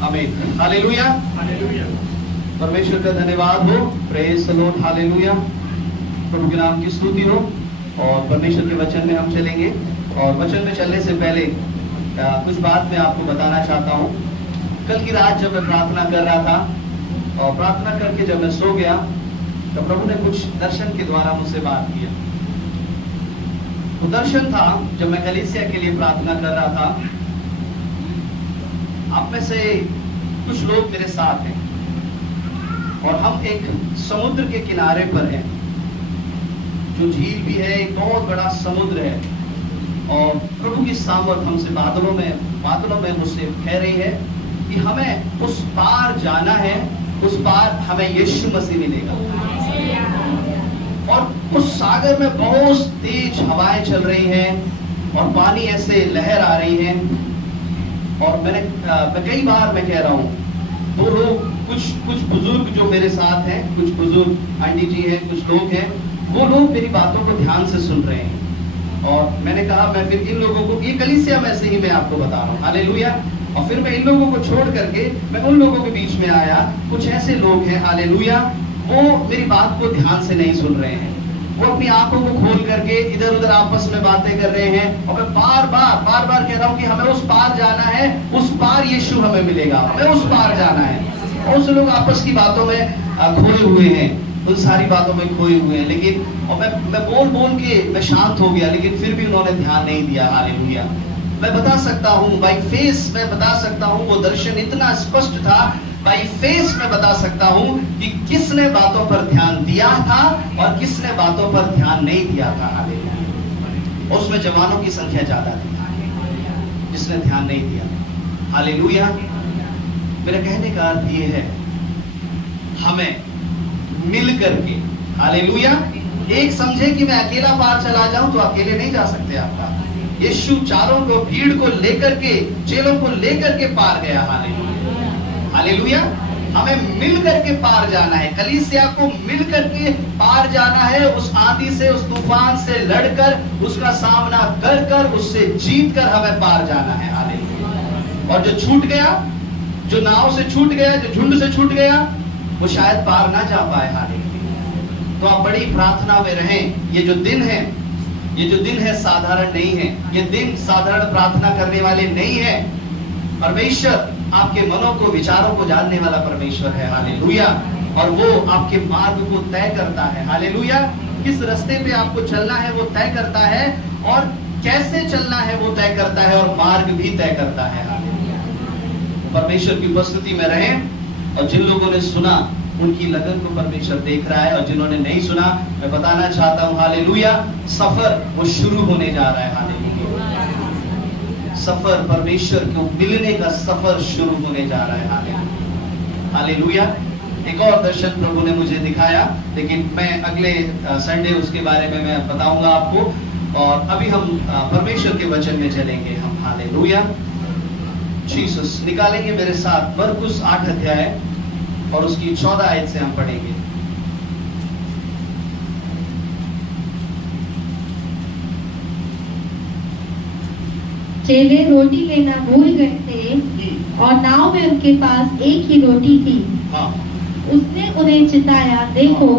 आमीन। हालेलुया। परमेश्वर का धन्यवाद हो। Praise the Lord. हालेलुया। प्रभु के नाम की स्तुति हो। और परमेश्वर के वचन में हम चलेंगे। और वचन में चलने से पहले कुछ बात मैं आपको बताना चाहता हूँ। कल की रात जब मैं प्रार्थना कर रहा था और प्रार्थना करके जब मैं सो गया तो प्रभु ने कुछ दर्शन के द्वारा मुझसे बात किया। वो दर्शन था जब मैं कलीसिया के लिए प्रार्थना कर रहा था। आप में से कुछ लोग मेरे साथ हैं और हम एक समुद्र के किनारे पर हैं, जो झील भी है, एक बहुत बड़ा समुद्र है। और प्रभु की सामर्थ हमसे बादलों में मुझसे कह रही है कि हमें उस पार जाना है। उस पार हमें यीशु मसीह मिलेगा। और उस सागर में बहुत तेज हवाएं चल रही हैं और पानी ऐसे लहर आ रही है। और मैं कई बार मैं कह रहा हूँ, दो लोग कुछ बुजुर्ग जो मेरे साथ हैं, कुछ बुजुर्ग आंटी जी हैं, कुछ लोग हैं, वो लोग मेरी बातों को ध्यान से सुन रहे हैं। और मैंने कहा मैं फिर इन लोगों को, ये कलीसिया में से ही मैं आपको बता रहा हूँ। हालेलुया। और फिर मैं इन लोगों को छोड़ करके मैं उन लोगों के बीच में आया। कुछ ऐसे लोग हैं, हालेलुया, वो मेरी बात को ध्यान से नहीं सुन रहे हैं। वो अपनी आंखों को खोल करके इधर उधर आपस में बातें कर रहे हैं। और मैं बार बार कह रहा हूँ कि हमें उस पार जाना है, उस पार यीशु हमें मिलेगा, हमें उस पार जाना है। और उस लोग आपस की बातों में खोए हुए हैं, उन सारी बातों में खोए हुए हैं। लेकिन और मैं बोल के मैं शांत हो गया, लेकिन फिर भी उन्होंने ध्यान नहीं दिया। हालेलुया। मैं बता सकता हूँ बाई फेस, मैं बता सकता हूँ वो दर्शन इतना स्पष्ट था। बाई फेस मैं बता सकता हूँ कि किसने बातों पर ध्यान दिया था और किसने बातों पर ध्यान नहीं दिया था। हालेलुया। उसमें जवानों की संख्या ज्यादा थी जिसने ध्यान नहीं दिया। हालेलुया। मेरा कहने का अर्थ ये है, हमें मिल करके, हालेलुया, एक समझे कि मैं अकेला पार चला जाऊं तो अकेले नहीं जा सकते आपका। यीशु चारों को, भीड़ को लेकर के, चेलों को लेकर के पार गया। हालेलुया। हालेलुया। हमें मिल करके पार जाना है। कलीसिया को मिल करके पार जाना है। उस आंधी से, उस तूफान से लड़कर, उसका सामना कर उससे जीत कर हमें पार जाना है। हालेलुया। और जो छूट गया, जो नाव से छूट गया, जो झुंड से छूट गया, वो शायद पार ना जा पाए। हालेलुया। तो आप बड़ी प्रार्थना में रहें। ये जो दिन है साधारण नहीं है। ये दिन साधारण प्रार्थना करने वाले नहीं है। परमेश्वर आपके मनों को, विचारों को जानने वाला परमेश्वर है। हालेलुया। और वो आपके मार्ग को तय करता है। हालेलुया। किस रास्ते पे आपको चलना है वो तय करता है, और कैसे चलना है वो तय करता है, और मार्ग भी तय करता है। हालेलुया। परमेश्वर की उपस्थिति में रहें। और जिन लोगों ने सुना उनकी लगन को परमेश्वर देख रहा है, और जिन्होंने नहीं सुना, मैं बताना चाहता हूँ, हालेलुया, सफर वो शुरू होने जा रहा है। हालेलुया। सफर, परमेश्वर को मिलने का सफर शुरू होने जा रहा है। हालेलुया। हालेलुया। एक और दर्शन प्रभु ने मुझे दिखाया, लेकिन मैं अगले संडे उसके बारे में मैं बताऊंगा आपको। और अभी हम परमेश्वर के वचन में चलेंगे हम। हालेलुया। जीसस। निकालेंगे मेरे साथ मरकुस 8 अध्याय और उसकी 14 आयत से हम पढ़ेंगे। चेले रोटी लेना भूल गए थे और नाव में उनके पास एक ही रोटी थी। हाँ। उसने उन्हें चिताया, देखो,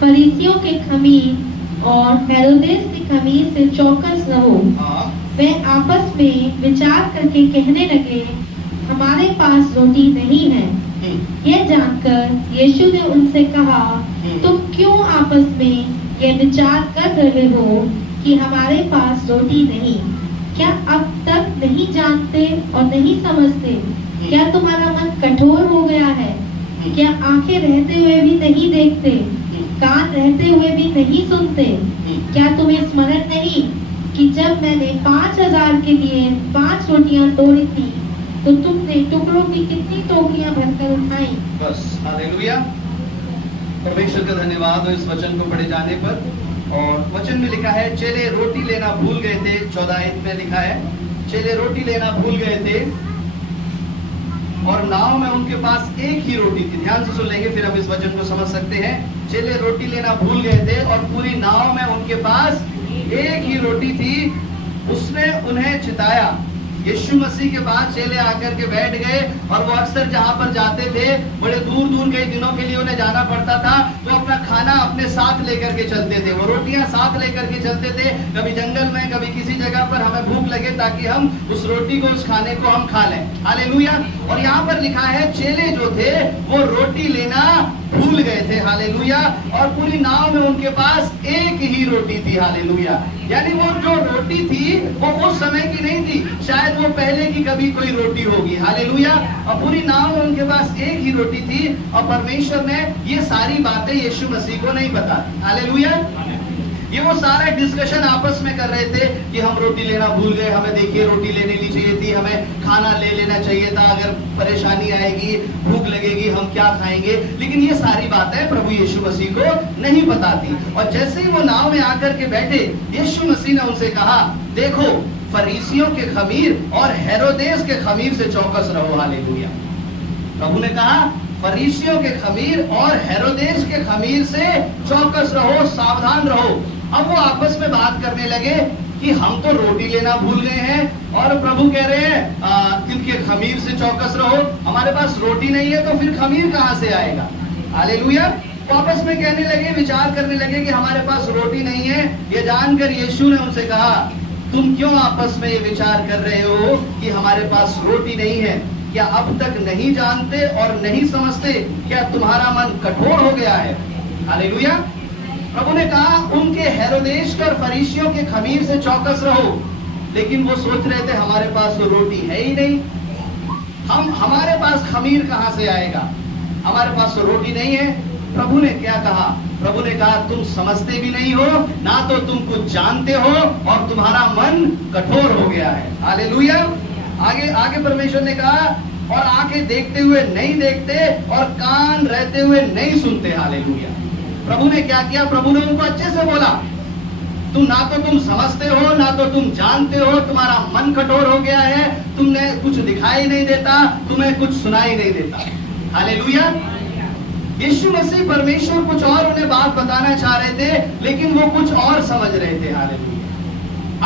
फरीसियों के खमीर और हेरोदेस की खमीर से चौकस रहो। हाँ। वे आपस में विचार करके कहने लगे, हमारे पास रोटी नहीं है। यह जानकर यीशु ने उनसे कहा, तुम क्यों आपस में यह विचार कर रहे हो कि हमारे पास रोटी नहीं? क्या अब तक नहीं जानते और नहीं समझते? क्या तुम्हारा मन कठोर हो गया है? क्या आंखें रहते हुए भी नहीं देखते, कान रहते हुए भी नहीं सुनते? क्या तुम्हें स्मरण नहीं कि जब मैंने 5000 के लिए 5 रोटियां तोड़ी थी, तो तुमने टुकड़ों की कितनी टोकरियां भरकर उठाई? बस। हालेलुया। परमेश्वर का धन्यवाद हो इस वचन को पढ़े जाने पर। और वचन में लिखा है, चेले रोटी लेना भूल गए थे। 14 आयत में लिखा है, चेले रोटी लेना भूल गए थे और नाव में उनके पास एक ही रोटी थी। ध्यान से सुन लेंगे, फिर हम इस वचन को समझ सकते हैं। चेले रोटी लेना भूल गए थे और पूरी नाव में उनके पास एक ही रोटी थी। उसने उन्हें चिताया, यीशु मसीह के बाद चेले आकर के बैठ गए और वो अक्सर जहां पर जाते थे, बड़े दूर दूर कई दिनों के लिए उन्हें जाना पड़ता था, तो अपना खाना अपने साथ लेकर के चलते थे, वो रोटियां साथ लेकर के चलते थे। कभी जंगल में, कभी किसी जगह पर हमें भूख लगे ताकि हम उस रोटी को, उस खाने को हम खा लें। हालेलुया। और यहाँ पर लिखा है चेले जो थे वो रोटी लेना भूल गए थे। हालेलुया। और पूरी नाव में उनके पास एक ही रोटी थी। हालेलुया। यानी वो जो रोटी थी वो उस समय की नहीं थी, शायद वो पहले की कभी कोई रोटी होगी। हालेलुया। और पूरी नाव में उनके पास एक ही रोटी थी और परमेश्वर ने ये सारी बातें यीशु मसीह को नहीं बता। हालेलुया। ये वो सारा डिस्कशन आपस में कर रहे थे कि हम रोटी लेना भूल गए, हमें देखिए रोटी ले लेनी चाहिए थी, हमें खाना ले लेना चाहिए था, अगर परेशानी आएगी, भूख लगेगी, हम क्या खाएंगे। लेकिन ये सारी बातें प्रभु यीशु मसीह को नहीं बताती। और जैसे ही वो नाव में आकर के बैठे, यीशु मसीह ने उनसे कहा, देखो फरीसियों के खमीर और हेरोदेस के खमीर से चौकस रहो। हालेलुया। प्रभु ने कहा फरीसियों के खमीर और हेरोदेस के खमीर से चौकस रहो, सावधान रहो। अब वो आपस में बात करने लगे कि हम तो रोटी लेना भूल गए हैं और प्रभु कह रहे हैं इनके खमीर से चौकस रहो। हमारे पास रोटी नहीं है तो फिर खमीर कहां से आएगा। हालेलुया। वो आपस में कहने लगे, विचार करने लगे कि हमारे पास रोटी नहीं है। ये जानकर यीशु ने उनसे कहा, तुम क्यों आपस में ये विचार कर रहे हो कि हमारे पास रोटी नहीं है? क्या अब तक नहीं जानते और नहीं समझते? क्या तुम्हारा मन कठोर हो गया है? हालेलुया। प्रभु ने कहा उनके हेरोदेस और फरीसियों के खमीर से चौकस रहो। लेकिन वो सोच रहे थे हमारे पास तो रोटी है ही नहीं, हमारे पास खमीर कहां से आएगा, हमारे पास तो रोटी नहीं है। प्रभु ने क्या कहा? प्रभु ने कहा तुम समझते भी नहीं हो, ना तो तुम कुछ जानते हो और तुम्हारा मन कठोर हो गया है। हालेलुया। आगे आगे परमेश्वर ने कहा, और आंखें देखते हुए नहीं देखते और कान रहते हुए नहीं सुनते। हालेलुया। प्रभु ने क्या किया? प्रभु ने उनको अच्छे से बोला, तुम ना तो तुम समझते हो, ना तो तुम जानते हो, तुम्हारा मन कठोर हो गया है, तुमने कुछ दिखाई नहीं देता, तुम्हें कुछ सुनाई नहीं देता। हालेलुया। यीशु मसीह परमेश्वर कुछ और उन्हें बात बताना चाह रहे थे, लेकिन वो कुछ और समझ रहे थे। हालेलुया।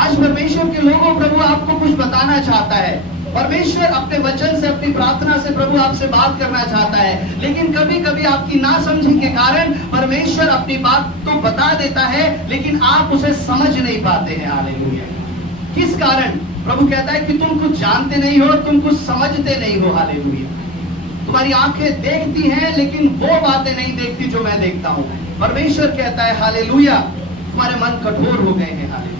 आज परमेश्वर के लोगों, प्रभु आपको कुछ बताना चाहता है। परमेश्वर अपने वचन से, अपनी प्रार्थना से प्रभु आपसे बात करना चाहता है, लेकिन कभी कभी आपकी नासमझी के कारण परमेश्वर अपनी बात तो बता देता है, लेकिन आप उसे समझ नहीं पाते हैं। हालेलुया। किस कारण? प्रभु कहता है कि तुम कुछ जानते नहीं हो, तुम कुछ समझते नहीं हो। हालेलुया। तुम्हारी आंखें देखती हैं लेकिन वो बातें नहीं देखती जो मैं देखता हूं। परमेश्वर कहता है हालेलुया, तुम्हारे मन कठोर हो गए हैं। हालेलुया।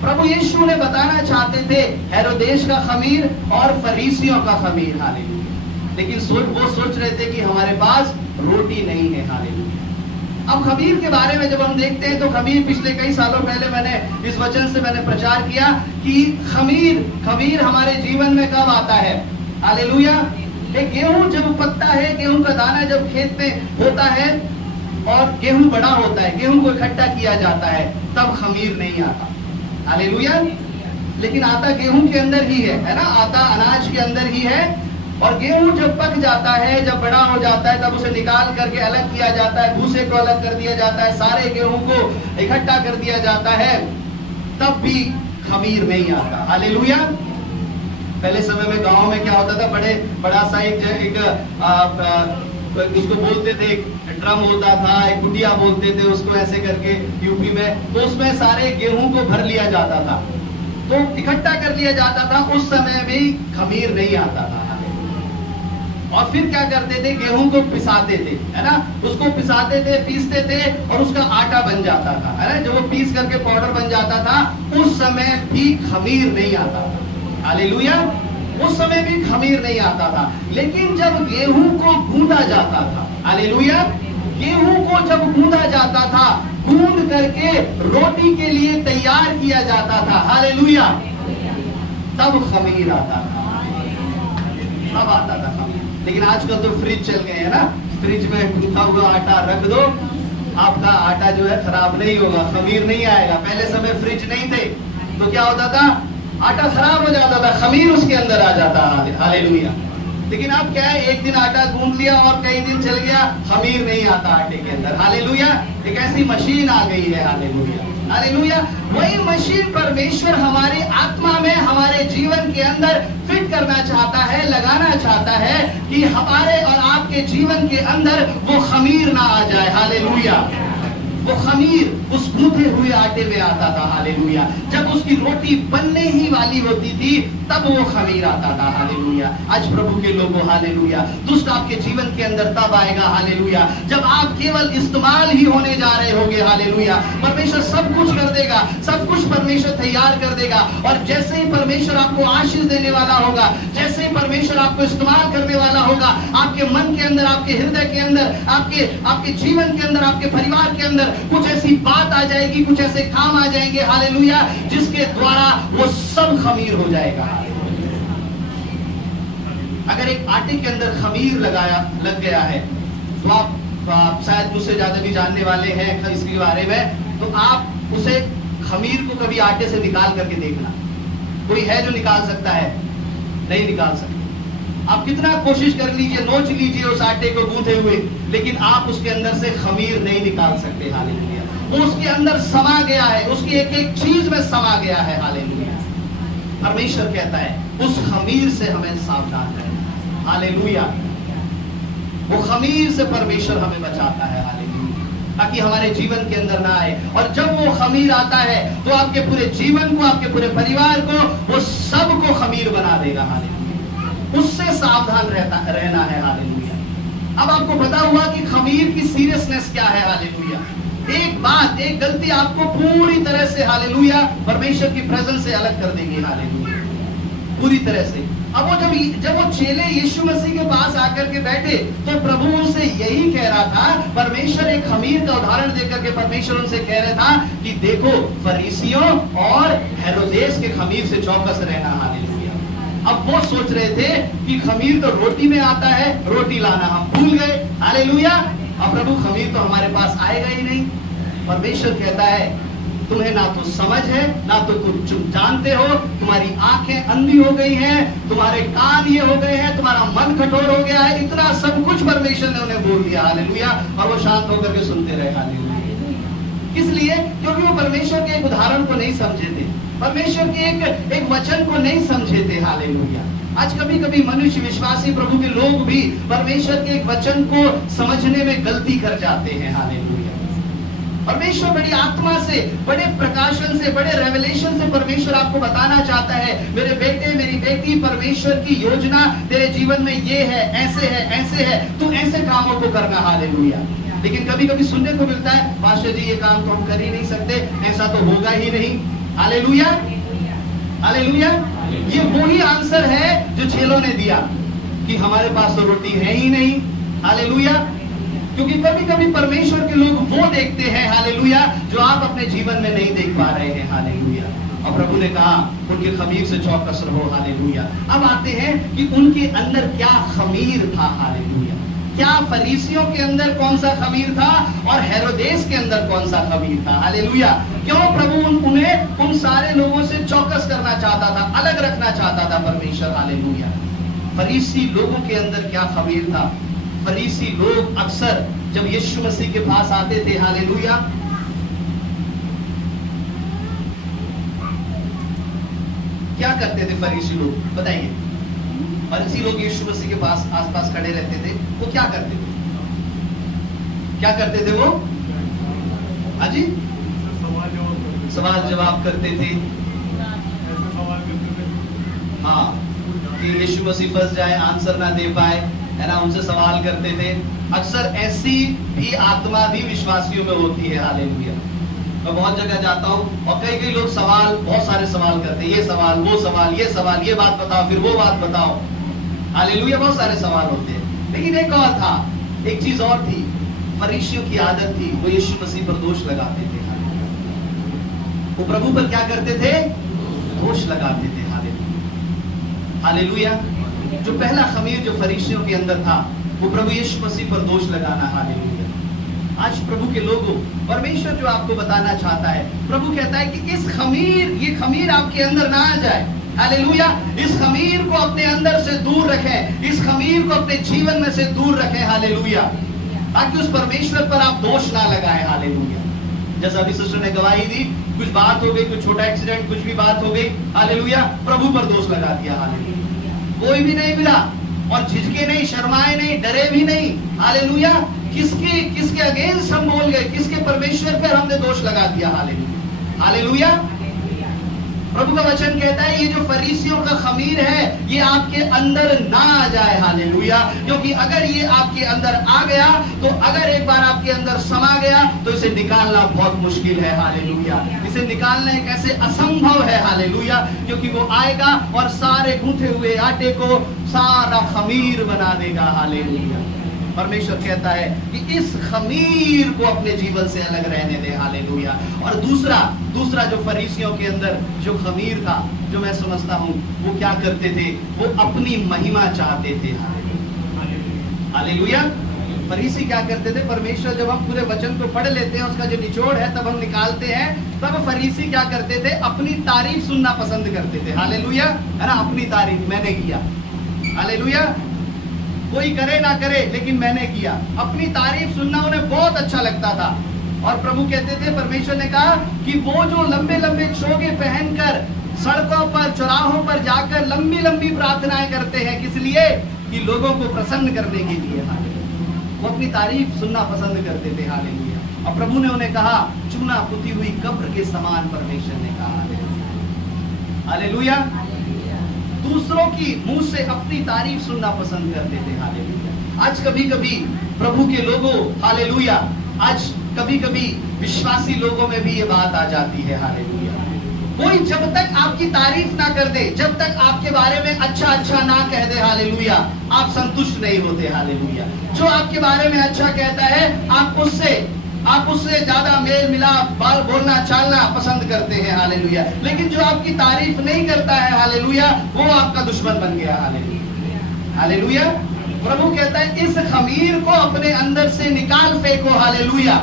प्रभु यीशु ने बताना चाहते थे हेरोदेस का खमीर और फरीसियों का खमीर। हालेलुया। लेकिन वो सोच रहे थे कि हमारे पास रोटी नहीं है। हालेलुया। अब खमीर के बारे में जब हम देखते हैं तो खमीर, पिछले कई सालों पहले मैंने इस वचन से मैंने प्रचार किया कि खमीर हमारे जीवन में कब आता है। हालेलुया। एक गेहूं जब पकता है, गेहूं का दाना जब खेत में होता है और गेहूं बड़ा होता है, गेहूं को इकट्ठा किया जाता है, तब खमीर नहीं आता। हालेलुया। लेकिन आता गेहूं के अंदर ही है ना, आता अनाज के अंदर ही है। और गेहूं जब पक जाता है, जब बड़ा हो जाता है, तब उसे निकाल करके अलग किया जाता है, भूसे को अलग कर दिया जाता है, सारे गेहूं को इकट्ठा कर दिया जाता है, तब भी खमीर नहीं आता। हालेलुया। पहले समय में गांव में क्या होता था, बड़ा सा एक उसको बोलते थे, ड्रम होता था, एक गुटिया बोलते थे उसको, ऐसे करके यूपी में, तो उसमें सारे गेहूं को भर लिया जाता था, तो इकट्ठा कर लिया जाता था। उस समय भी खमीर नहीं आता था। और फिर क्या करते थे, गेहूं को पिसाते थे, है ना, उसको पिसाते थे, पीसते थे और उसका आटा बन जाता था, है ना, जब वो पीस करके पाउडर बन जाता था, उस समय भी खमीर नहीं आता था। हालेलुया। उस समय भी खमीर नहीं आता था। लेकिन जब गेहूं को गूंदा जाता था, हालेलुया, गेहूं को जब गूंदा जाता था, गूंद करके रोटी के लिए तैयार किया जाता था, हालेलुया, तब खमीर आता था। तब आता था खमीर। लेकिन आजकल तो फ्रिज चल गए हैं ना, फ्रिज में गूंथा हुआ आटा रख दो, आपका आटा जो है खराब नहीं होगा, खमीर नहीं आएगा। पहले समय फ्रिज नहीं थे तो क्या होता था, आटा खराब हो जाता था, खमीर उसके अंदर आ जाता। हालेलुया। लेकिन अब क्या है, एक दिन आटा गूंथ लिया और कई दिन चल गया, खमीर नहीं आता आटे के अंदर। हालेलुया। एक ऐसी मशीन आ गई है। हालेलुया। हालेलुया। वही मशीन परमेश्वर हमारी आत्मा में, हमारे जीवन के अंदर फिट करना चाहता है, लगाना चाहता है कि हमारे और आपके जीवन के अंदर वो खमीर ना आ जाए। हालेलुया। वो खमीर उस गूंथे हुए आटे में आता था। हालेलुया। जब उसकी रोटी बनने ही वाली होती थी तब वो खमीर आता था। हालेलुया। आज प्रभु के लोगों, हालेलुया, दुष्ट आपके जीवन के अंदर तब आएगा, हालेलुया, जब आप केवल इस्तेमाल ही होने जा रहे होगे। हालेलुया। परमेश्वर सब कुछ कर देगा, सब कुछ परमेश्वर तैयार कर देगा, और जैसे ही परमेश्वर आपको आशीष देने वाला होगा, जैसे ही परमेश्वर आपको इस्तेमाल करने वाला होगा, आपके मन के अंदर, आपके हृदय के अंदर, आपके जीवन के अंदर, आपके परिवार के अंदर कुछ ऐसी बात आ जाएगी, कुछ ऐसे काम आ जाएंगे, हालेलुया, जिसके द्वारा वो सब खमीर हो जाएगा। अगर एक आटे के अंदर खमीर लग गया है तो आप शायद मुझसे ज्यादा भी जानने वाले हैं इसके बारे में, तो आप उसे खमीर को कभी आटे से निकाल करके देखना। कोई है जो निकाल सकता है? नहीं निकाल सकते। आप कितना कोशिश कर लीजिए, नोच लीजिए उस आटे को गूंथे हुए, लेकिन आप उसके अंदर से खमीर नहीं निकाल सकते। हालेलुया। वो उसके अंदर समा गया है, उसकी एक एक चीज में समा गया है। हालेलुया। परमेश्वर कहता है उस खमीर से हमें सावधान रहना। हालेलुया। वो खमीर से परमेश्वर हमें बचाता है। हालेलुया। ताकि हमारे जीवन के अंदर ना आए, और जब वो खमीर आता है तो आपके पूरे जीवन को, आपके पूरे परिवार को, वो सबको खमीर बना देगा। हालेलुया। उससे सावधान रहना है। हालेलुया। अब आपको पता हुआ कि खमीर की सीरियसनेस क्या है। हालेलुया। एक बात, एक गलती आपको पूरी तरह से, हालेलुया, परमेश्वर की प्रेजेंस से अलग कर देगी। हालेलुया। पूरी तरह से। अब वो जब वो चेले यीशु मसीह के पास आकर के बैठे तो प्रभु उनसे यही कह रहा था, परमेश्वर एक खमीर का उदाहरण देकर के परमेश्वर उनसे कह रहा था कि देखो, फरीसियों और हेरोदेस के खमीर से चौकस रहना। हालेलुया। अब वो सोच रहे थे कि खमीर तो रोटी में आता है, रोटी लाना हम भूल गए। हालेलुया। अब प्रभु, खमीर तो हमारे पास आएगा ही नहीं। परमेश्वर कहता है तुम्हें ना तो समझ है, ना तो तुम जानते हो, तुम्हारी आंखें अंधी हो गई हैं, तुम्हारे कान ये हो गए हैं, तुम्हारा मन कठोर हो गया है। इतना सब कुछ परमेश्वर ने उन्हें बोल दिया। हालेलुया। और वो शांत होकर के सुनते रहे। हालेलुया। किस लिए? क्योंकि वो परमेश्वर के एक उदाहरण को नहीं समझे थे, परमेश्वर के एक वचन को नहीं समझे थे। हालेलुया। आज कभी कभी मनुष्य, विश्वासी प्रभु के लोग भी परमेश्वर के एक वचन को समझने में गलती कर जाते हैं। हालेलुया। परमेश्वर बड़ी आत्मा से, बड़े प्रकाशन से, बड़े रेवलेशन से परमेश्वर आपको बताना चाहता है, मेरे बेटे, मेरी बेटी, परमेश्वर की योजना तेरे जीवन में ये है, ऐसे है, ऐसे है, तू ऐसे कामों को करना। हालेलुया। लेकिन कभी कभी सुनने को मिलता है, पास्टर जी ये काम तो हम कर ही नहीं सकते, ऐसा तो होगा ही नहीं। हालेलुया। हालेलुया। ये वही आंसर है जो चेलों ने दिया कि हमारे पास तो रोटी है ही नहीं। हालेलुया। क्योंकि कभी कभी परमेश्वर के लोग वो देखते हैं, हालेलुया, जो आप अपने जीवन में नहीं देख पा रहे हैं। हालेलुया। और प्रभु ने कहा उनके खमीर से चौकस रहो। हालेलुया। अब आते हैं कि उनके अंदर क्या खमीर था। हालेलुया। क्या फरीसियों के अंदर कौन सा खमीर था और हेरोदेस के अंदर कौन सा खमीर था। हालेलुया। क्यों प्रभु उन्हें उन सारे लोगों से चौकस करना चाहता था, अलग रखना चाहता था परमेश्वर। हालेलुया। फरीसी लोगों के अंदर क्या खमीर था? फरीसी लोग अक्सर जब यीशु मसीह के पास आते थे, हालेलुया, क्या करते थे फरीसी लोग? बताइए। फरीसी लोग यीशु मसीह के पास आसपास खड़े रहते थे, वो क्या करते थे? क्या करते थे वो? हाजी, सवाल जवाब करते थे। हाँ, कि यीशु मसीह फंस जाए, आंसर ना दे पाए, है ना, उनसे सवाल करते थे। अक्सर ऐसी भी आत्मा भी विश्वासियों में होती है। हालेलुया। मैं बहुत जगह जाता हूँ और कई लोग सवाल, बहुत सारे सवाल करते हैं, ये सवाल, वो सवाल, ये सवाल, ये बात बताओ, फिर वो बात बताओ। हालेलुया। बहुत सारे सवाल होते हैं। लेकिन एक और था, एक चीज और थी, फरीसियों की आदत थी, वो यीशु मसीह पर दोष लगाते थे। वो प्रभु पर क्या करते थे? दोष लगाते थे। हालेलुया। हालेलुया। जो पहला खमीर जो फरीसियों के अंदर था, वो प्रभु यीशु मसीह पर दोष लगाना। हालेलुया। आज प्रभु के लोगों, परमेश्वर जो आपको बताना चाहता है, प्रभु कहता है कि इस खमीर, ये खमीर आपके अंदर ना आ जाए। हालेलुया। इस खमीर को अपने अंदर से दूर रखें, इस खमीर को अपने जीवन में से दूर रखें। हालेलुया। ताकि उस परमेश्वर पर आप दोष ना लगाएं। हालेलुया। जैसा अभी सिस्टर ने गवाही दी, कुछ बात हो गई, कुछ छोटा एक्सीडेंट, कुछ भी बात हो गई, हालेलुया, प्रभु पर दोष लगा दिया, हालेलुया। कोई भी नहीं मिला और झिझके नहीं, शर्माए नहीं, डरे भी नहीं, हालेलुया। किसके अगेंस्ट हम बोल गए, किसके परमेश्वर पर हमने दोष लगा दिया, हालेलुया, हालेलुया। प्रभु का वचन कहता है ये जो फरीसियों का खमीर है ये आपके अंदर ना आ जाए, हालेलुया। क्योंकि अगर ये आपके अंदर आ गया तो अगर एक बार आपके अंदर समा गया तो इसे निकालना बहुत मुश्किल है, हालेलुया। इसे निकालना एक ऐसे असंभव है, हालेलुया, क्योंकि वो आएगा और सारे गूंथे हुए आटे को सारा खमीर बना देगा, हालेलुया। परमेश्वर कहता है कि इस खमीर को अपने जीवन से अलग रहने दे, हालेलुया। और दूसरा जो फरीसियों के अंदर जो खमीर था, जो मैं समझता हूं, वो क्या करते थे, वो अपनी महिमा चाहते थे, हालेलुया। फरीसी क्या करते थे, परमेश्वर जब हम पूरे वचन को पढ़ लेते हैं, उसका जो निचोड़ है तब हम निकालते हैं, तब फरीसी क्या करते थे, अपनी तारीफ सुनना पसंद करते थे, हालेलुया, है ना। अपनी तारीफ मैंने किया, हालेलुया। कोई करे ना करे लेकिन मैंने किया, अपनी तारीफ सुनना उन्हें बहुत अच्छा लगता था। और प्रभु कहते थे, परमेश्वर ने कहा कि वो जो लंबे लंबे चोगे पहनकर सड़कों पर, चौराहों पर जाकर लंबी लंबी प्रार्थनाएं करते हैं, किस लिए, कि लोगों को प्रसन्न करने के लिए, हालेलुया। वो अपनी तारीफ सुनना पसंद करते थे, हालेलुया। और प्रभु ने उन्हें कहा, चूना पुती हुई कब्र के समान, परमेश्वर ने कहा, हालेलुया। दूसरों की मुंह से अपनी तारीफ सुनना पसंद करते थे, हालेलुया। आज कभी कभी प्रभु के लोगों, हालेलुया, आज कभी कभी विश्वासी लोगों में भी ये बात आ जाती है, हालेलुया। कोई जब तक आपकी तारीफ ना कर दे, जब तक आपके बारे में अच्छा अच्छा ना कह दे, हालेलुया, आप संतुष्ट नहीं होते, हालेलुया। जो आपके बारे में अच्छा कहता है आप उससे ज्यादा मेल मिलाप बोलना चालना पसंद करते हैं, हालेलुया। लेकिन जो आपकी तारीफ नहीं करता है, हालेलुया, वो आपका दुश्मन बन गया, हालेलुया, हालेलुया। प्रभु कहता है इस खमीर को अपने अंदर से निकाल फेंको, हालेलुया।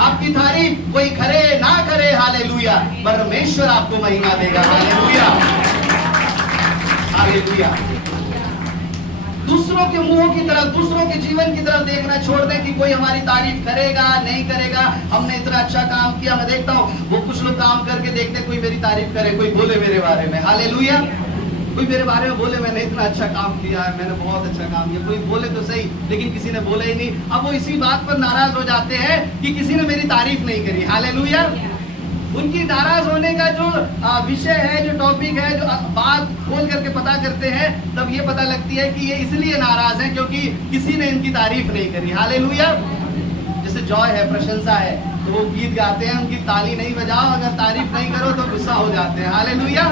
आपकी तारीफ कोई करे ना करे, हालेलुया, परमेश्वर आपको महिमा देगा, हालेलुया, हालेलुया। दूसरों के मुंहों की तरफ, दूसरों के जीवन की तरफ देखना छोड़ दें कि कोई हमारी तारीफ करेगा नहीं करेगा, हमने इतना अच्छा काम किया। मैं देखता हूँ वो कुछ लोग काम करके देखते, कोई मेरी तारीफ करे, कोई बोले मेरे बारे में, हालेलुया, कोई मेरे बारे में बोले मैंने इतना अच्छा काम किया है, मैंने बहुत अच्छा काम किया। कोई बोले तो सही, लेकिन किसी ने बोला ही नहीं। अब वो इसी बात पर नाराज हो जाते हैं कि किसी ने मेरी तारीफ नहीं करी, हालेलुया। उनकी नाराज होने का जो विषय है, जो टॉपिक है, जो बात खोल करके पता करते हैं, तब ये पता लगती है कि ये इसलिए नाराज हैं क्योंकि किसी ने इनकी तारीफ नहीं करी, हालेलुया। जैसे जॉय है, प्रशंसा है, तो वो गीत गाते हैं, उनकी ताली नहीं बजाओ, अगर तारीफ नहीं करो तो गुस्सा हो जाते हैं, हालेलुया,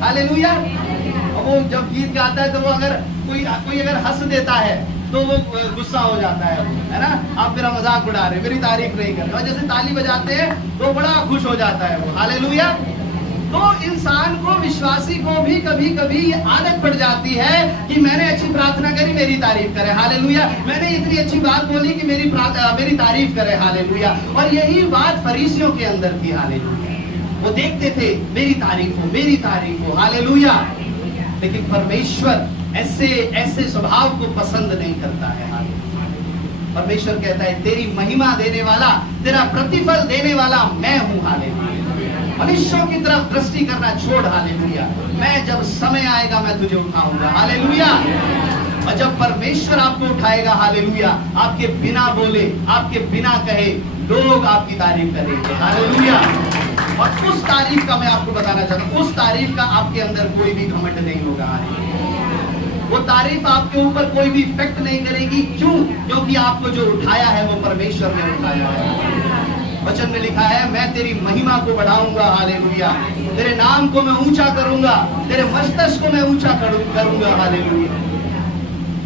हालेलुया। और वो जब गीत गाता है तो वो अगर कोई अगर हंस देता है तो वो गुस्सा हो जाता है ना, आप मेरा मजाक उड़ा रहे, मेरी तारीफ नहीं कर रहे। और जैसे ताली बजाते हैं तो बड़ा खुश हो जाता है वो, हालेलुया। तो इंसान को, विश्वासी को भी कभी कभी ये आदत पड़ जाती है कि मैंने अच्छी प्रार्थना करी, मेरी तारीफ करे, हालेलुया। मैंने इतनी अच्छी बात बोली कि मेरी तारीफ करे, हालेलुया। और यही बात फरीसियों के अंदर थी, हालेलुया। वो देखते थे मेरी तारीफ हो, हालेलुया। लेकिन परमेश्वर ऐसे स्वभाव को पसंद नहीं करता है, हालेलुया। परमेश्वर कहता है तेरी महिमा देने वाला, तेरा प्रतिफल देने वाला मैं हूँ, हालेलुया। मनुष्यों की तरफ दृष्टि करना छोड़, हालेलुया। मैं जब समय आएगा मैं तुझे उठाऊंगा, हालेलुया। और जब परमेश्वर आपको उठाएगा, हालेलुया, आपके बिना बोले, आपके बिना कहे लोग आपकी तारीफ करेंगे, हालेलुया। और उस तारीफ का मैं आपको बताना चाहता हूँ, उस तारीफ का आपके अंदर कोई भी घमंड नहीं होगा, हालेलुया। वो तारीफ आपके ऊपर कोई भी इफेक्ट नहीं करेगी, क्यों? क्योंकि आपको जो उठाया है वो परमेश्वर ने उठाया है। वचन में लिखा है मैं तेरी महिमा को बढ़ाऊंगा, हालेलुया। तेरे नाम को मैं ऊंचा करूंगा, तेरे मस्तक को मैं ऊंचा करूंगा, हालेलुया।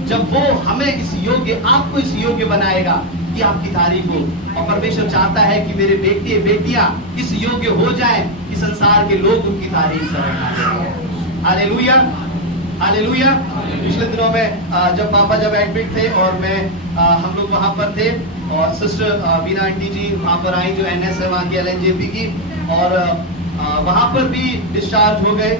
जब वो हमें इस योग्य, आपको इस योग्य बनाएगा कि आपकी तारीफ हो। और परमेश्वर चाहता है कि मेरे बेटे बेटियां इस योग्य हो जाएं कि संसार के लोग उनकी तारीफ करें, हालेलुया, हालेलुया। पिछले दिनों में जब पापा एडमिट थे और हम लोग वहाँ पर थे और सिस्टर बीना आंटी जी वहाँ पर आई, जो NS है वहाँ की LNJP की, और वहाँ पर भी डिस्चार्ज हो गए।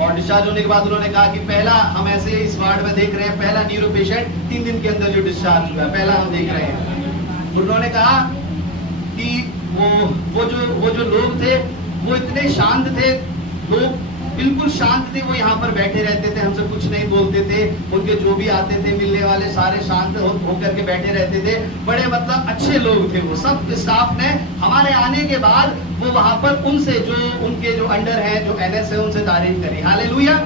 और डिस्चार्ज होने के बाद उन्होंने कहा कि पहला हम ऐसे इस वार्ड में देख रहे हैं, पहला न्यूरो पेशेंट 3 दिन के अंदर जो डिस्चार्ज हुआ है, पहला हम देख रहे हैं। उन्होंने कहा कि वो जो लोग थे वो इतने शांत थे, लोग बिल्कुल शांत थे, वो यहाँ पर बैठे रहते थे, हमसे कुछ नहीं बोलते थे, उनके जो भी आते थे मिलने वाले सारे शांत होकर के बैठे रहते थे, बड़े मतलब अच्छे लोग थे वो सब। स्टाफ ने हमारे आने के बाद वो वहां पर उनसे जो उनके जो अंडर है, जो एनएस है, उनसे तारीफ करी, हालेलुया।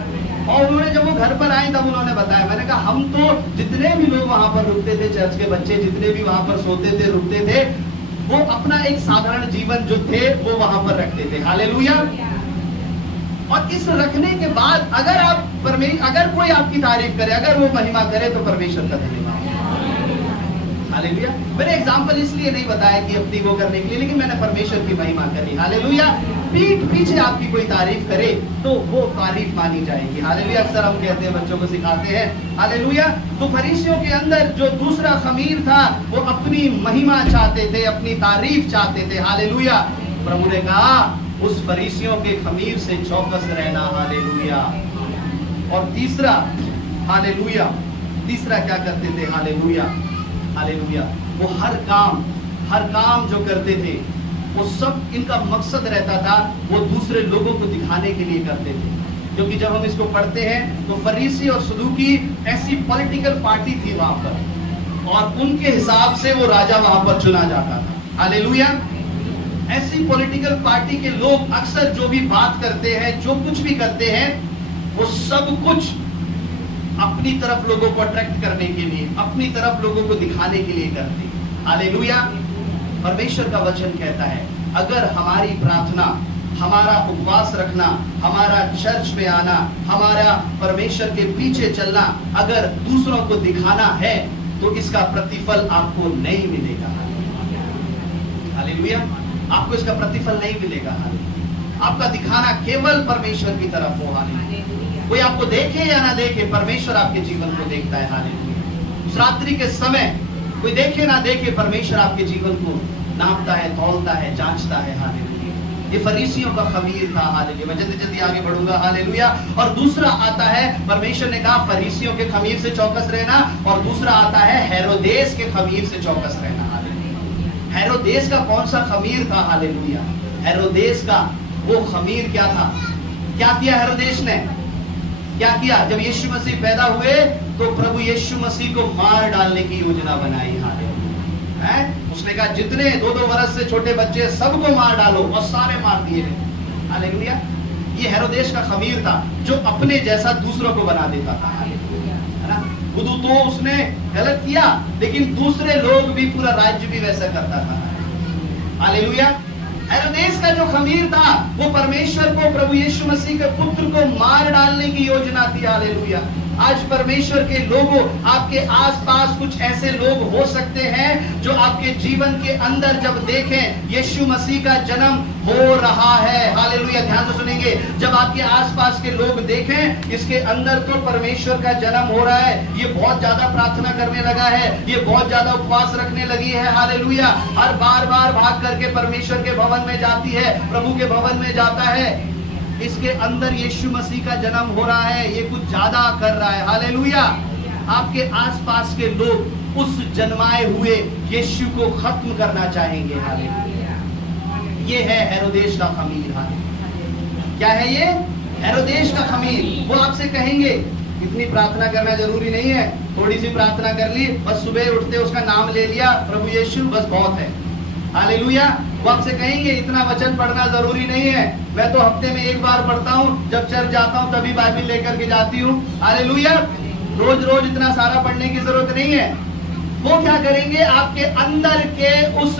और उन्होंने जब वो घर पर आए तब उन्होंने बताया, मैंने कहा हम तो जितने भी लोग वहां पर रुकते थे, चर्च के बच्चे जितने भी वहां पर सोते थे रुकते थे, वो अपना एक साधारण जीवन जो थे वो वहां पर रखते थे, हालेलुया। और इस रखने के बाद अगर कोई आपकी तारीफ करे, अगर वो महिमा करे, तो परमेश्वर का धन्यवाद, हालेलुया। मैंने एग्जांपल इसलिए नहीं बताया कि अपनी वो करने के लिए, लेकिन मैंने परमेश्वर की महिमा करी, हालेलुया। पीठ पीछे आपकी कोई तारीफ करे तो वो तारीफ मानी जाएगी, हालेलुया। अक्सर हम कहते हैं, बच्चों को सिखाते हैं, हालेलुया। तो फरीसियों के अंदर जो दूसरा खमीर था, वो अपनी महिमा चाहते थे, अपनी तारीफ चाहते थे, हालेलुया। प्रभु ने कहा उस फरीसियों के खमीर से चौकस रहना, हालेलुया। और तीसरा, हालेलुया, तीसरा क्या करते थे, हालेलुया, हालेलुया। वो हर काम जो करते थे वो सब इनका मकसद रहता था, वो दूसरे लोगों को दिखाने के लिए करते थे। क्योंकि जब हम इसको पढ़ते हैं तो फरीसी और सदूकी ऐसी पॉलिटिकल पार्टी थी वहां पर, और उनके हिसाब से वो राजा वहां पर चुना जाता था, हालेलुया। ऐसी पॉलिटिकल पार्टी के लोग अक्सर जो भी बात करते हैं, जो कुछ भी करते हैं, वो सब कुछ अपनी तरफ लोगों को अट्रैक्ट करने के लिए, अपनी तरफ लोगों को दिखाने के लिए करते हैं, हालेलुया। परमेश्वर का वचन कहता है, अगर हमारी प्रार्थना, हमारा उपवास रखना, हमारा चर्च में आना, हमारा परमेश्वर के पीछे चलना, अगर दूसरों को दिखाना है, तो इसका प्रतिफल आपको नहीं मिलेगा, हालेलुया। आपको इसका प्रतिफल नहीं मिलेगा, हालेलुया। आपका दिखाना केवल परमेश्वर की तरफ हो, हालेलुया। कोई आपको देखे या ना देखे, परमेश्वर आपके जीवन को देखता है, हालेलुया। उस रात्रि के समय कोई देखे ना देखे, परमेश्वर आपके जीवन को नापता है, तौलता है, जांचता है, हालेलुया। ये फरीसियों का खमीर था, हालेलुया। मैं जल्दी जल्दी आगे बढ़ूंगा, हालेलुया। और दूसरा आता है, परमेश्वर ने कहा फरीसियों के खमीर से चौकस रहना, और दूसरा आता है हेरोदेस के खमीर से चौकस रहना, हालेलुया। हेरोदेस का कौन सा खमीर था, हालेलुया। हेरोदेस का वो खमीर क्या था? क्या किया हेरोदेस ने? क्या किया? जब यीशु मसीह पैदा हुए तो प्रभु यीशु मसीह को मार डालने की योजना बनाई, हालेलुया। उसने कहा जितने 2-2 वर्ष से छोटे बच्चे सबको मार डालो, और सारे मार दिए, हालेलुया। ये हेरोदेस का खमीर था, जो अपने जैसा दूसरों को बना देता था, हालेलुया, है ना। खुद तो उसने गलत किया, लेकिन दूसरे लोग भी, पूरा राज्य भी वैसा करता था, हालेलुया। हेरोदेस का जो खमीर था, वो परमेश्वर को, प्रभु यीशु मसीह के पुत्र को मार डालने की योजना थी, हालेलुया। आज परमेश्वर के लोगों, आपके आसपास कुछ ऐसे लोग हो सकते हैं जो आपके जीवन के अंदर जब देखें यीशु मसीह का जन्म हो रहा है, हालेलुया, ध्यान से सुनेंगे, जब आपके आसपास के लोग देखें इसके अंदर तो परमेश्वर का जन्म हो रहा है, ये बहुत ज्यादा प्रार्थना करने लगा है, ये बहुत ज्यादा उपवास रखने लगी है, हालेलुया, हर बार भाग करके परमेश्वर के भवन में जाती है, प्रभु के भवन में जाता है, इसके अंदर यीशु मसीह का जन्म हो रहा है, ये कुछ ज्यादा कर रहा है, हालेलुया। आपके आसपास के लोग उस जन्माए हुए यीशु को खत्म करना चाहेंगे, हालेलुया। ये है हेरोदेस का खमीर, हालेलुया। क्या है ये? हेरोदेस का खमीर। वो आपसे कहेंगे इतनी प्रार्थना करना जरूरी नहीं है, थोड़ी सी प्रार्थना कर ली, बस सुबह उठते उसका नाम ले लिया, प्रभु यीशु, बस बहुत है, हालेलुया। वो आपसे कहेंगे इतना वचन पढ़ना जरूरी नहीं है, मैं तो हफ्ते में एक बार पढ़ता हूँ, जब चर्च जाता हूँ तभी बाइबल लेकर के जाती हूँ, हालेलुया। रोज रोज इतना सारा पढ़ने की जरूरत नहीं है। वो क्या करेंगे? आपके अंदर के उस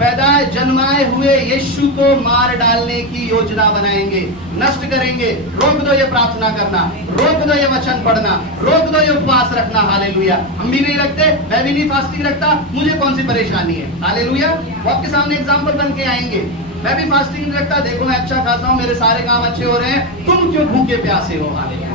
पैदा जन्माए हुए यीशु को मार डालने की योजना बनाएंगे, नष्ट करेंगे। रोक दो ये प्रार्थना करना, रोक दो ये वचन पढ़ना, रोक दो ये उपवास रखना, हालेलुया। हम भी नहीं रखते, मैं भी नहीं फास्टिंग रखता, मुझे कौन सी परेशानी है, हालेलुया। वो आपके सामने एग्जाम्पल बन के आएंगे, मैं भी फास्टिंग नहीं रखता, देखो मैं अच्छा खाता हूँ, मेरे सारे काम अच्छे हो रहे हैं, तुम क्यों भूखे प्यासे हो, हालेलुया।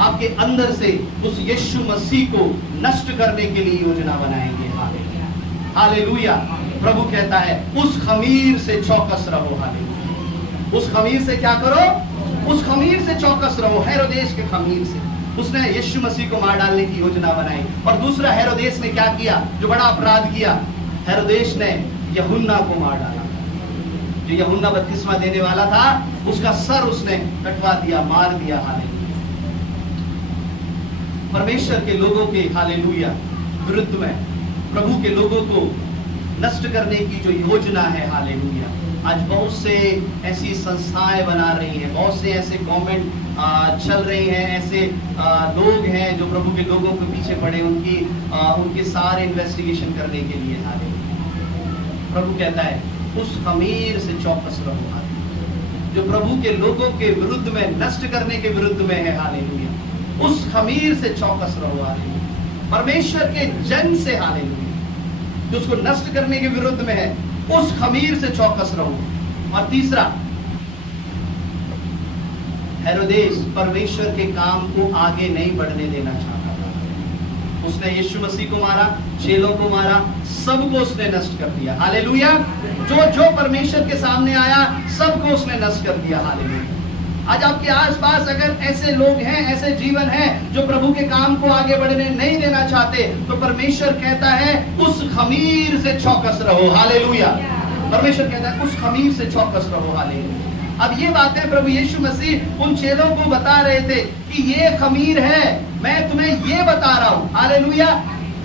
आपके अंदर से उस यीशु मसीह को नष्ट करने के लिए योजना बनाएंगे, हालेलुया, हालेलुया। प्रभु कहता है उस खमीर से चौकस रहो, हालेलुया। उस खमीर से क्या करो? उस खमीर से चौकस रहो, हेरोदेस के खमीर से। उसने यीशु मसीह को मार डालने की योजना बनाई। और दूसरा, हेरोदेस ने क्या किया? जो बड़ा अपराध किया, हेरोदेस ने यूहन्ना को मार डाला, जो यूहन्ना बपतिस्मा देने वाला था, उसका सर उसने कटवा दिया, मार दिया। हालेलुया। परमेश्वर के लोगों के हालेलुया विरुद्ध में प्रभु के लोगों को नष्ट करने की जो योजना है, हालेलुया, आज बहुत से ऐसी संस्थाएं बना रही हैं, बहुत से ऐसे गवर्नमेंट चल रही हैं, ऐसे लोग हैं जो प्रभु के लोगों के पीछे पड़े, उनके सारे इन्वेस्टिगेशन करने के लिए। हालेलुया। प्रभु कहता है उस खमीर से चौकस रहो। हालेलुया। जो प्रभु के लोगों के विरुद्ध में, नष्ट करने के विरुद्ध में है, हालेलुया, उस खमीर से चौकस रहो। हालेलुया। परमेश्वर के जन से, हालेलुया, जो उसको नष्ट करने के विरुद्ध में है, उस खमीर से चौकस रहो। और तीसरा, हेरोदेस परमेश्वर के काम को आगे नहीं बढ़ने देना चाहता था। उसने यीशु मसीह को मारा, चेलों को मारा, सबको उसने नष्ट कर दिया। हालेलुया। जो परमेश्वर के सामने आया, सबको उसने नष्ट कर दिया। हालेलुया। आज आपके आसपास अगर ऐसे लोग हैं, ऐसे जीवन हैं जो प्रभु के काम को आगे बढ़ने नहीं देना चाहते, तो परमेश्वर कहता है उस खमीर से चौकस रहो। हालेलुया। परमेश्वर कहता है उस खमीर से चौकस रहो। हालेलुया। अब ये बातें प्रभु यीशु मसीह उन चेलों को बता रहे थे कि ये खमीर है, मैं तुम्हें ये बता रहा हूं। हालेलुया।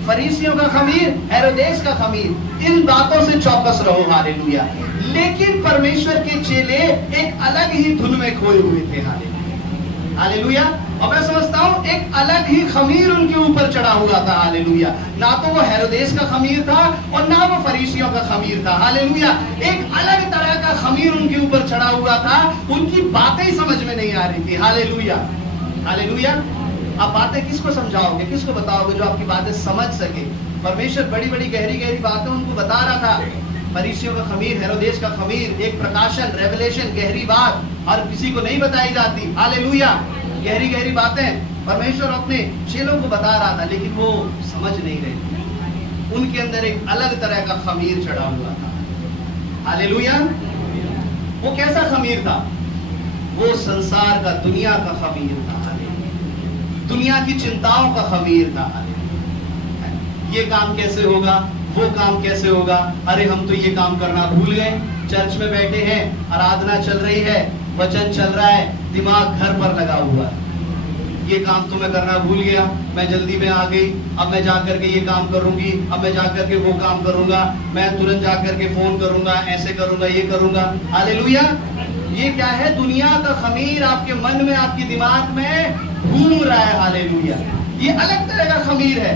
फरीसियों का खमीर, हेरोदेस का खमीर, इन बातों से चौकस रहो। हालेलुया। लेकिन परमेश्वर के चेले एक अलग ही धुन में खोए हुए थे। हालेलुया। हालेलुया। और मैं समझता हूं एक अलग ही खमीर उनके ऊपर चढ़ा हुआ था। हालेलुया। ना तो वो हेरोदेस का खमीर था और ना वो फरीसियों का खमीर था। हालेलुया। एक अलग तरह का खमीर उनके ऊपर चढ़ा हुआ था। उनकी बातें ही समझ में नहीं आ रही थी। हालेलुया। हालेलुया। आप बातें किसको समझाओगे, किसको बताओगे जो आपकी बातें समझ सके? परमेश्वर बड़ी बड़ी गहरी गहरी बातें उनको बता रहा था। फरीसियों का खमीर, हेरोदेस का खमीर, एक प्रकाशन, रेवलेशन, गहरी बात हर किसी को नहीं बताई जाती। हालेलुया। गहरी गहरी बातें परमेश्वर अपने चेलों को बता रहा था, लेकिन वो समझ नहीं रहे थे। उनके अंदर एक अलग तरह का खमीर चढ़ा हुआ था। हालेलुया। वो कैसा खमीर था? वो संसार का, दुनिया का खमीर था। दुनिया की चिंताओं का खमीर था। ये काम कैसे होगा, वो काम कैसे होगा, अरे हम तो ये काम करना भूल गए। चर्च में बैठे हैं, आराधना चल रही है, वचन चल रहा है, दिमाग घर पर लगा हुआ है। ये काम तो मैं करना भूल गया, मैं जल्दी में आ गई, अब मैं जाकर के ये काम करूंगी, अब मैं जाकर के वो काम करूंगा, मैं तुरंत जाकर के फोन करूंगा, ऐसे करूंगा, ये करूंगा। हालेलुया। ये क्या है? दुनिया का खमीर आपके मन में, आपके दिमाग में घूम रहा है। हालेलुया। ये अलग तरह का खमीर है।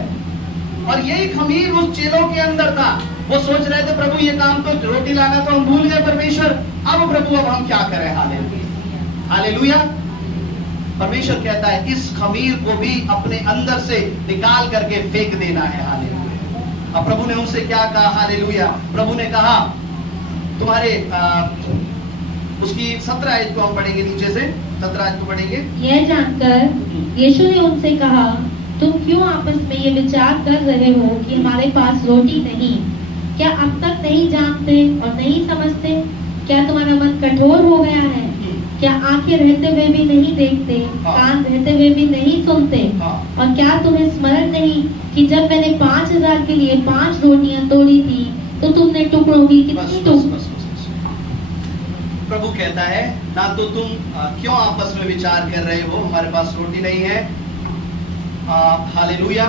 और यही खमीर उस चेलों के अंदर था। वो सोच रहे थे प्रभु ये काम तो, रोटी लाना तो हम भूल गए परमेश्वर, अब प्रभु अब हम क्या करें? हालेलुया। हालेलुया। परमेश्वर कहता है इस खमीर को भी अपने अंदर से निकाल करके फेंक देना है। हालेलुया। अब प्रभु ने उनसे क्या कहा? हालेलुया। प्रभु ने कहा तुम्हारे उसकी 17 आयत को हम पढ़ेंगे, नीचे से 17 आयत को पढ़ेंगे। यह जानकर यीशु ने उनसे कहा, तुम क्यों आपस में ये विचार कर रहे हो कि हमारे पास रोटी नहीं? क्या अब तक नहीं जानते और नहीं समझते? क्या तुम्हारा मन कठोर हो गया है? क्या आंखें रहते हुए भी नहीं देखते, कान रहते हुए भी नहीं सुनते? और क्या तुम्हें स्मरण नहीं कि जब मैंने 5000 के लिए 5 रोटियां तोड़ी थी, तो तुमने टुकड़ों की कितनी टुकड़ी? प्रभु कहता है ना तो तुम क्यों आपस में विचार कर रहे हो, हमारे पास रोटी नहीं है। हालेलुया।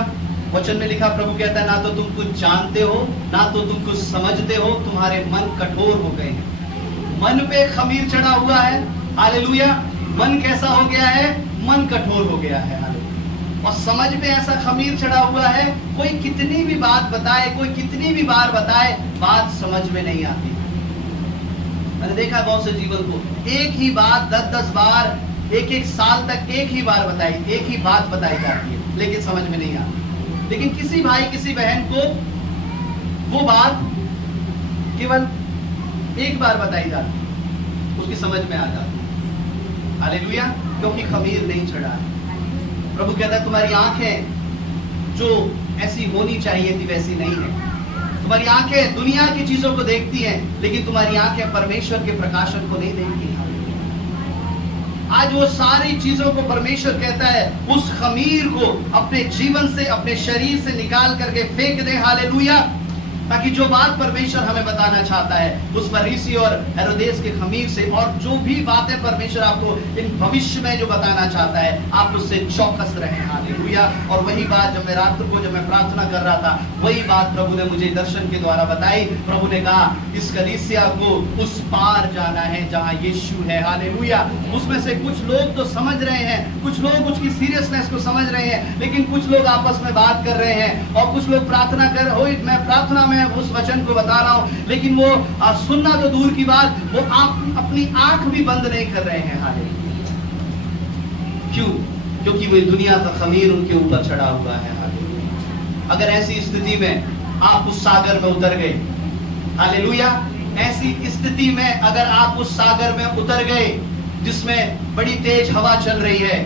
वचन में लिखा, प्रभु कहता है ना तो तुम कुछ जानते हो, ना तो तुम कुछ समझते हो, तुम्हारे मन कठोर हो गए हैं। मन पे खमीर चढ़ा हुआ है। हालेलुया। मन कैसा हो गया है? मन कठोर हो गया है। हालेलुया। और समझ पे ऐसा खमीर चढ़ा हुआ है, कोई कितनी भी बात बताए, कोई कितनी भी बार बताए, बात समझ में नहीं आती। मैंने देखा है बहुत से जीवन को, एक ही बात 10-10 बार, एक साल तक एक ही बार बताई, एक ही बात बताई जाती है, लेकिन समझ में नहीं आती। लेकिन किसी भाई किसी बहन को वो बात केवल एक बार बताई जाती है, उसकी समझ में आ जाती है। हालेलुया। क्योंकि खमीर नहीं चढ़ा है। प्रभु कहता है तुम्हारी आंखें जो ऐसी होनी चाहिए थी वैसी नहीं है। तुम्हारी आंखें दुनिया की चीजों को देखती हैं, लेकिन तुम्हारी आंखें परमेश्वर के प्रकाशन को नहीं देखती। आज वो सारी चीजों को परमेश्वर कहता है उस खमीर को अपने जीवन से, अपने शरीर से निकाल करके फेंक दे। हालेलुया। ताकि जो बात परमेश्वर हमें बताना चाहता है उस फरीसी और हेरोदेस के खमीर से, और जो भी बातें परमेश्वर आपको इन भविष्य में जो बताना चाहता है, आप उससे चौकस रहें। हालेलुया। और वही बात जब मैं रात्र को जब मैं प्रार्थना कर रहा था, वही बात प्रभु ने मुझे दर्शन के द्वारा बताई। प्रभु ने कहा इस कलीसिया को उस पार जाना है जहां यीशु है। हालेलुया। उसमें से कुछ लोग तो समझ रहे हैं, कुछ लोग उसकी सीरियसनेस को समझ रहे हैं, लेकिन कुछ लोग आपस में बात कर रहे हैं और कुछ लोग प्रार्थना कर रहे हैं। मैं प्रार्थना में उस वचन को बता रहा हूं, लेकिन वो सुनना तो दूर की बात, वो आप अपनी आंख भी बंद नहीं कर रहे हैं। हालेलुया। क्यों? क्योंकि वो दुनिया का खमीर उनके ऊपर चढ़ा हुआ है। हालेलुया। अगर ऐसी स्थिति में आप उस सागर में उतर गए, हालेलुया, ऐसी स्थिति में अगर आप उस सागर में उतर गए जिसमें बड़ी तेज हवा चल रही है,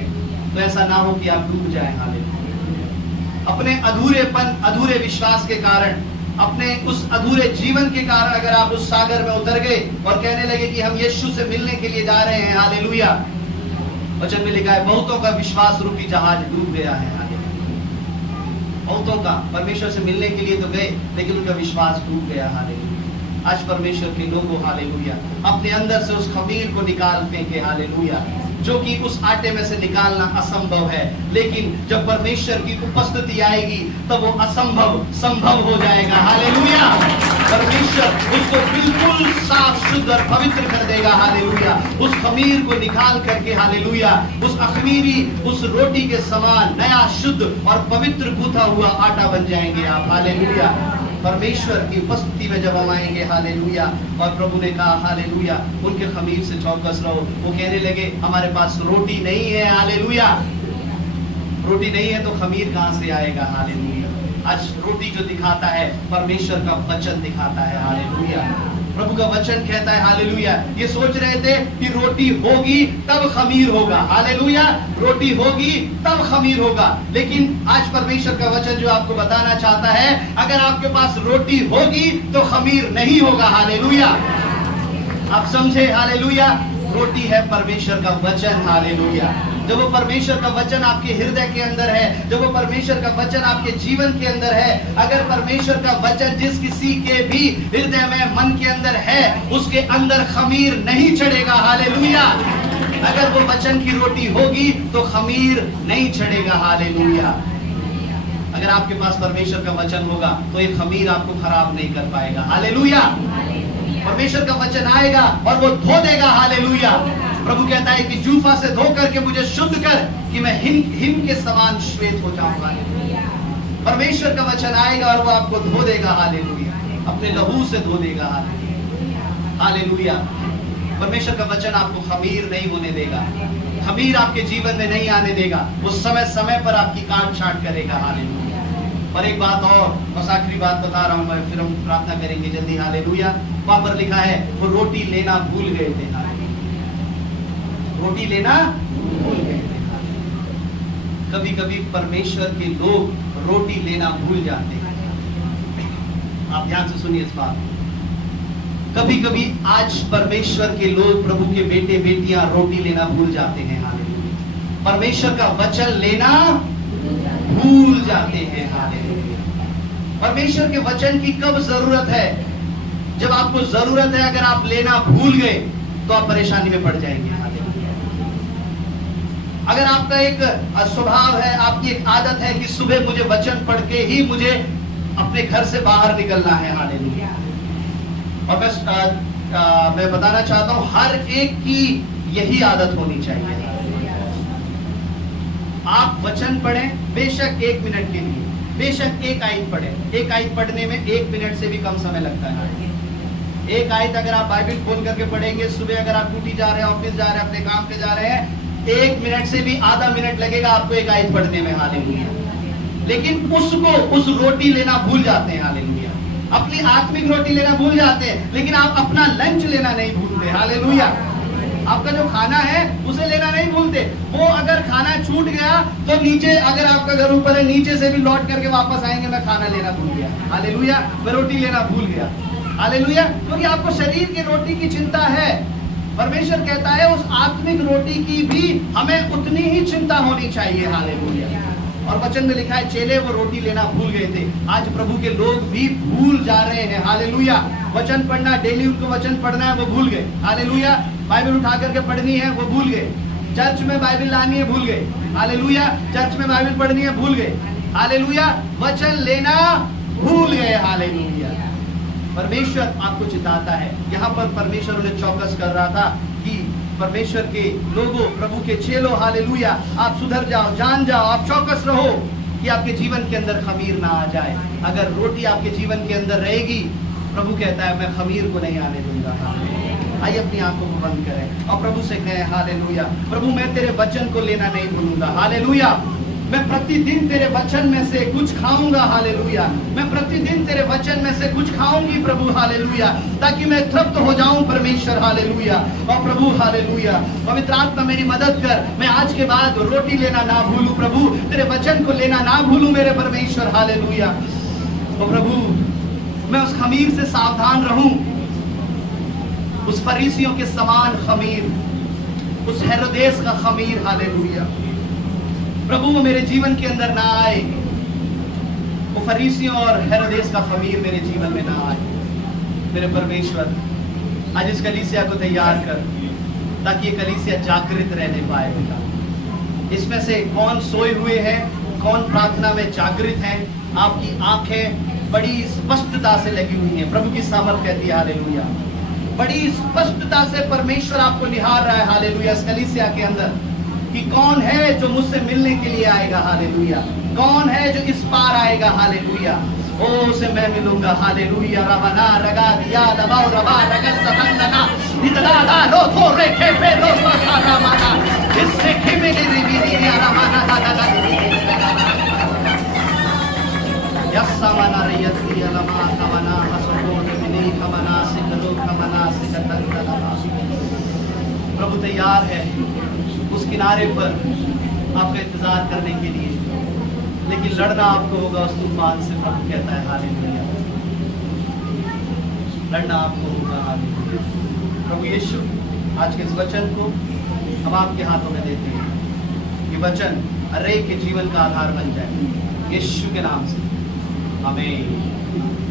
तो ऐसा ना हो कि आप डूब जाएं। हालेलुया। अपने अधूरेपन, अधूरे विश्वास के कारण, अपने उस अधूरे जीवन के कारण अगर आप उस सागर में उतर गए और कहने लगे कि हम यीशु से मिलने के लिए जा रहे हैं, हालेलुया, वचन में लिखा है बहुतों का विश्वास रूपी जहाज डूब गया है। हालेलुया। बहुतों का परमेश्वर से मिलने के लिए तो गए, लेकिन उनका विश्वास डूब गया। हालेलुया। आज परमेश्वर के लोगों, हालेलुया, अपने अंदर से उस खमीर को निकाल फेंके। हालेलुया। जो कि उस आटे में से निकालना असंभव है, लेकिन जब परमेश्वर की उपस्थिति आएगी तब वो असंभव संभव हो जाएगा। हालेलुया। परमेश्वर उसको बिल्कुल साफ, शुद्ध और पवित्र कर देगा। हालेलुया। उस खमीर को निकाल करके, हालेलुया, उस अखमीरी, उस रोटी के समान नया, शुद्ध और पवित्र गूथा हुआ आटा बन जाएंगे आप। हालेलुया। परमेश्वर की उपस्थिति में जब हम आएंगे, हालेलुया, और प्रभु ने कहा, हालेलुया, उनके खमीर से चौकस रहो। वो कहने लगे हमारे पास रोटी नहीं है। हालेलुया। रोटी नहीं है तो खमीर कहां से आएगा? हालेलुया। आज रोटी जो दिखाता है परमेश्वर का वचन दिखाता है। हालेलुया। प्रभु का वचन कहता है, हालेलुया, ये सोच रहे थे कि रोटी होगी तब खमीर होगा। हालेलुया। रोटी होगी तब खमीर होगा, लेकिन आज परमेश्वर का वचन जो आपको बताना चाहता है, अगर आपके पास रोटी होगी तो खमीर नहीं होगा। हालेलुया। आप समझे? हालेलुया। रोटी है परमेश्वर का वचन। हालेलुया। जब वो परमेश्वर का वचन आपके हृदय के अंदर है, जब वो परमेश्वर का वचन आपके जीवन के अंदर है, अगर परमेश्वर का वचन जिस किसी के भी हृदय में, मन के अंदर है, उसके अंदर खमीर नहीं चढ़ेगा। हालेलुया। अगर वो वचन की रोटी होगी तो खमीर नहीं चढ़ेगा। हालेलुया। अगर आपके पास परमेश्वर का वचन होगा तो ये खमीर आपको खराब नहीं कर पाएगा। हालेलुया। परमेश्वर का वचन आएगा और वो धो देगा। हालेलुया। प्रभु कहता है कि जूफा से धो करके मुझे शुद्ध कर कि मैं हिम के समान श्वेत हो जाऊंगा। परमेश्वर का वचन आएगा और वो आपको धो देगा। हालेलुया। अपने लहू से धो देगा। हालेलुया। परमेश्वर का वचन आपको खमीर नहीं होने देगा, खमीर आपके जीवन में नहीं आने देगा। वो समय समय पर आपकी काट छाट करेगा। हालेलुया। और एक बात और आखिरी बात बता रहा हूं मैं, फिर हम प्रार्थना करेंगे जल्दी। हालेलुया। वहां पर लिखा है वो रोटी लेना भूल गए थे। रोटी लेना भूल गए थे। कभी कभी परमेश्वर के लोग रोटी लेना भूल जाते हैं। आप ध्यान से सुनिए इस बात। कभी कभी आज परमेश्वर के लोग, प्रभु के बेटे बेटियां रोटी लेना भूल जाते हैं। हालेलुया। परमेश्वर का वचन लेना भूल जाते हैं। हालेलुया। परमेश्वर के वचन की कब जरूरत है? जब आपको जरूरत है। अगर आप लेना भूल गए तो आप परेशानी में पड़ जाएंगे। अगर आपका एक स्वभाव है, आपकी एक आदत है कि सुबह मुझे वचन पढ़ के ही मुझे अपने घर से बाहर निकलना है। हालेलुया। और मैं बताना चाहता हूं हर एक की यही आदत होनी चाहिए। आप वचन पढ़ें, बेशक 1 मिनट के लिए, बेशक एक आयत पढ़ें। एक आयत पढ़ने में 1 मिनट से भी कम समय लगता है। एक आयत अगर आप बाइबल खोल करके पढ़ेंगे, सुबह अगर आप ड्यूटी जा रहे हैं, ऑफिस जा रहे हैं, अपने काम पे जा रहे हैं, 1 मिनट से भी आधा मिनट लगेगा आपको एक आयत पढ़ने में। हालेलुया। लेकिन उसको, उस रोटी लेना भूल जाते हैं। हालेलुया। अपनी आत्मिक रोटी लेना भूल जाते हैं, लेकिन आप अपना लंच लेना नहीं भूलते। हालेलुया। आपका जो खाना है उसे लेना नहीं भूलते। वो अगर खाना छूट गया तो नीचे, अगर आपका घर ऊपर है, नीचे से भी लौट करके वापस आएंगे, मैं खाना लेना भूल गया। हालेलुया। मैं रोटी लेना भूल गया। हालेलुया। क्योंकि आपको शरीर की रोटी की चिंता है। परमेश्वर कहता है उस आत्मिक रोटी की भी हमें उतनी ही चिंता होनी चाहिए। हालेलुया। और वचन में लिखा है चेले वो रोटी लेना भूल गए थे। आज प्रभु के लोग भी भूल जा रहे हैं। हालेलुया। वचन पढ़ना, डेली उनको वचन पढ़ना है, वो भूल गए। हालेलुया। बाइबल उठा करके पढ़नी है, वो भूल गए। चर्च में बाइबल लानी है, भूल गए। हालेलुया। चर्च में बाइबल पढ़नी है, भूल गए। हालेलुया। वचन लेना भूल गए। हालेलुया। परमेश्वर आपको चिताता है। यहाँ पर परमेश्वर उन्हें चौकस कर रहा था कि परमेश्वर के लोगों, प्रभु के चेलों, हालेलुया, आप सुधर जाओ, जान जाओ, आप चौकस रहो कि आपके जीवन के अंदर खमीर ना आ जाए। अगर रोटी आपके जीवन के अंदर रहेगी, प्रभु कहता है मैं खमीर को नहीं आने दूंगा। आइए अपनी आंखों को बंद करें और प्रभु से कहें हालेलुया, प्रभु मैं तेरे वचन को लेना नहीं भूलूंगा। हालेलुया। मैं प्रतिदिन तेरे वचन में से कुछ खाऊंगा। हालेलुया। मैं प्रतिदिन तेरे वचन में से कुछ खाऊंगी प्रभु। हालेलुया। ताकि मैं तृप्त हो जाऊं परमेश्वर। हालेलुया। और प्रभु हालेलुया, पवित्र आत्मा मेरी मदद कर, मैं आज के बाद रोटी लेना ना भूलूं प्रभु, तेरे वचन को लेना ना भूलूं मेरे परमेश्वर। हालेलुया। और प्रभु मैं उस खमीर से सावधान रहूं, उस फरीसियों के समान खमीर, उस हेरोदेस का खमीर। हालेलुया। प्रभु वो मेरे जीवन के अंदर ना आए, वो फरीसियों और हेरोदेस का खमीर मेरे जीवन में ना आए। मेरे परमेश्वर आज इस कलीसिया को तैयार कर, ताकि ये कलीसिया जागृत रहने पाए। बेटा, इसमें से कौन सोए हुए हैं, कौन प्रार्थना में जागृत हैं, आपकी आंखें बड़ी स्पष्टता से लगी हुई हैं। प्रभु की सामर्थ कहती है हालेलुया, बड़ी स्पष्टता से परमेश्वर आपको निहार रहा है। हालेलुया। इस कलीसिया के अंदर कि कौन है जो मुझसे मिलने के लिए आएगा। हालेलुया। कौन है जो इस पार आएगा। हालेलुया। ओ उसे मैं मिलूंगा। हालेलुया। रबना रगा दिया दबाओ रबा रगा सतंगना इतना ला रो थो रे के पे रो सारा माना इससे खिमे ने रिबी ने आरामाना दादा यस्सा माना रियती अलमा कमना हसको ने कमना सिकलो कमना सिकतंगना। प्रभु तैयार है उस किनारे पर आपका इंतजार करने के लिए, लेकिन लड़ना आपको होगा उस तूफान से। प्रभु कहता है हालेलुया, लड़ना आपको होगा। हालेलुया। प्रभु यीशु आज के इस वचन को हम आपके हाथों में देते हैं। ये वचन हर एक के जीवन का आधार बन जाए, यीशु के नाम से। आमीन।